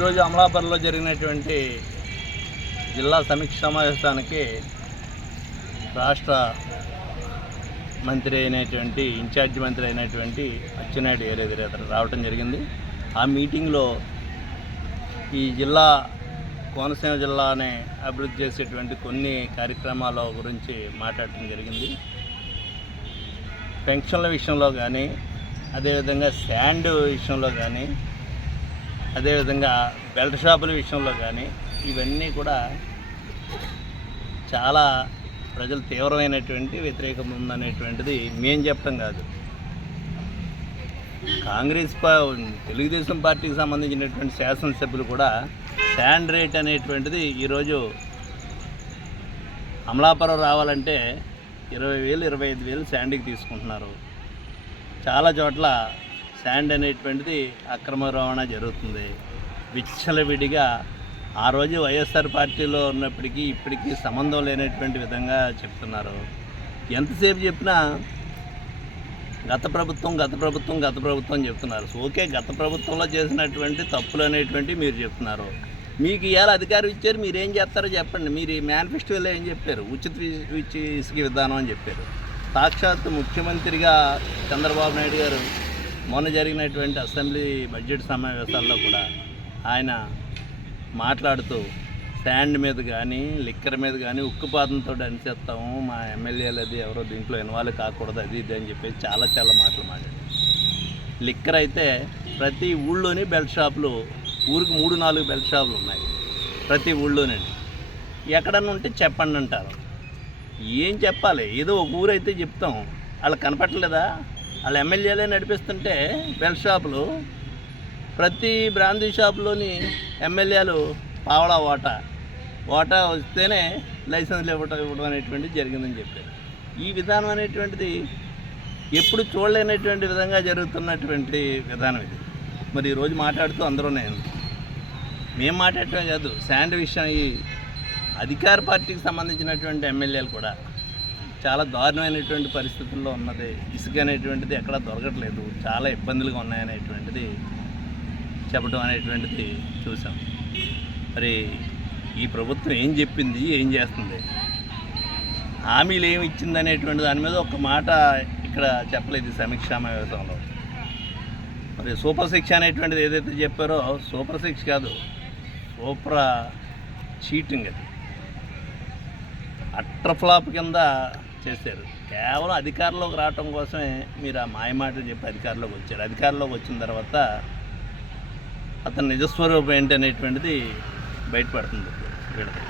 ఈరోజు అమలాపురంలో జరిగినటువంటి జిల్లా సమీక్ష సమావేశానికి రాష్ట్ర మంత్రి అయినటువంటి ఇన్ఛార్జ్ మంత్రి అయినటువంటి అచ్చెన్నాయుడు ఏరేదిరేతరు రావటం జరిగింది. ఆ మీటింగ్లో ఈ జిల్లా కోనసీమ జిల్లాని అభివృద్ధి చేసేటువంటి కొన్ని కార్యక్రమాల గురించి మాట్లాడటం జరిగింది. పెన్షన్ల విషయంలో కానీ అదేవిధంగా శాండ్ విషయంలో కానీ అదేవిధంగా బెల్ట్ షాపుల విషయంలో కానీ ఇవన్నీ కూడా చాలా ప్రజలు తీవ్రమైనటువంటి వ్యతిరేకం ఉందనేటువంటిది మేం చెప్పడం కాదు. కాంగ్రెస్ తెలుగుదేశం పార్టీకి సంబంధించినటువంటి శాసనసభ్యులు కూడా శాండ్ రేట్ అనేటువంటిది ఈరోజు అమలాపురం రావాలంటే ఇరవై వేలు ఇరవై ఐదు వేలు శాండ్కి తీసుకుంటున్నారు. చాలా చోట్ల శాండ్ అనేటువంటిది అక్రమ రవాణా జరుగుతుంది. విచ్చలవిడిగా ఆ రోజు వైఎస్ఆర్ పార్టీలో ఉన్నప్పటికీ ఇప్పటికీ సంబంధం లేనటువంటి విధంగా చెప్తున్నారు. ఎంతసేపు చెప్పినా గత ప్రభుత్వం గత ప్రభుత్వం గత ప్రభుత్వం చెప్తున్నారు. ఓకే గత ప్రభుత్వంలో చేసినటువంటి తప్పులు అనేటువంటి మీరు చెప్తున్నారు. మీకు ఇవాళ అధికారం ఇచ్చారు మీరు ఏం చేస్తారో చెప్పండి. మీరు ఈ మేనిఫెస్టోలో ఏం చెప్పారు? ఉచిత ఇసుక విధానం అని చెప్పారు. సాక్షాత్ ముఖ్యమంత్రిగా చంద్రబాబు నాయుడు గారు మొన్న జరిగినటువంటి అసెంబ్లీ బడ్జెట్ సమావేశాల్లో కూడా ఆయన మాట్లాడుతూ స్టాండ్ మీద కానీ లిక్కర్ మీద కానీ ఉక్కుపాతంతో అనిచేస్తాము మా ఎమ్మెల్యేలు అది ఎవరో దీంట్లో ఇన్వాల్వ్ కాకూడదు అది ఇది అని చెప్పేసి చాలా చాలా మాటలు మాట్లాడారు. లిక్కర్ అయితే ప్రతి ఊళ్ళోని బెల్ట్ షాపులు ఊరికి మూడు నాలుగు బెల్ట్ షాపులు ఉన్నాయి ప్రతి ఊళ్ళోనండి ఎక్కడన్నా ఉంటే చెప్పండి అంటారు. ఏం చెప్పాలి? ఏదో ఒక ఊరు అయితే చెప్తాం. వాళ్ళకి కనపట్లేదా వాళ్ళ ఎమ్మెల్యేలే నడిపిస్తుంటే బెల్ షాపులు ప్రతి బ్రాందీ షాపులోని ఎమ్మెల్యేలు పావడా ఓటా ఓటా వస్తేనే లైసెన్స్లు ఇవ్వటం ఇవ్వడం అనేటువంటిది జరిగిందని చెప్పారు. ఈ విధానం అనేటువంటిది ఎప్పుడు చూడలేనటువంటి విధంగా జరుగుతున్నటువంటి విధానం ఇది. మరి ఈరోజు మాట్లాడుతూ అందరూ నేను మేము మాట్లాడటమే కాదు శాండ్ విషయం ఈ అధికార పార్టీకి సంబంధించినటువంటి ఎమ్మెల్యేలు కూడా. చాలా దారుణమైనటువంటి పరిస్థితుల్లో ఉన్నది. ఇసుక అనేటువంటిది ఎక్కడా దొరకట్లేదు. చాలా ఇబ్బందులుగా ఉన్నాయనేటువంటిది చెప్పడం అనేటువంటిది చూసాం. మరి ఈ ప్రభుత్వం ఏం చెప్పింది? ఏం చేస్తుంది? హామీలు ఏమి ఇచ్చింది అనేటువంటి దాని మీద ఒక మాట ఇక్కడ చెప్పలేదు సమీక్షా సమీక్ష సమావేశంలో. మరి సూపర్ శిక్ష అనేటువంటిది ఏదైతే చెప్పారో సూపర్ శిక్ష కాదు సూపర్ చీటింగ్ అది. అట్ర ఫ్లాప్ కింద చేశారు. కేవలం అధికారంలోకి రావటం కోసమే మీరు ఆ మాయమాటలు చెప్పి అధికారంలోకి వచ్చారు. అధికారంలోకి వచ్చిన తర్వాత అతని నిజస్వరూపం ఏంటి అనేటువంటిది బయటపడుతుంది. వీళ్ళకి.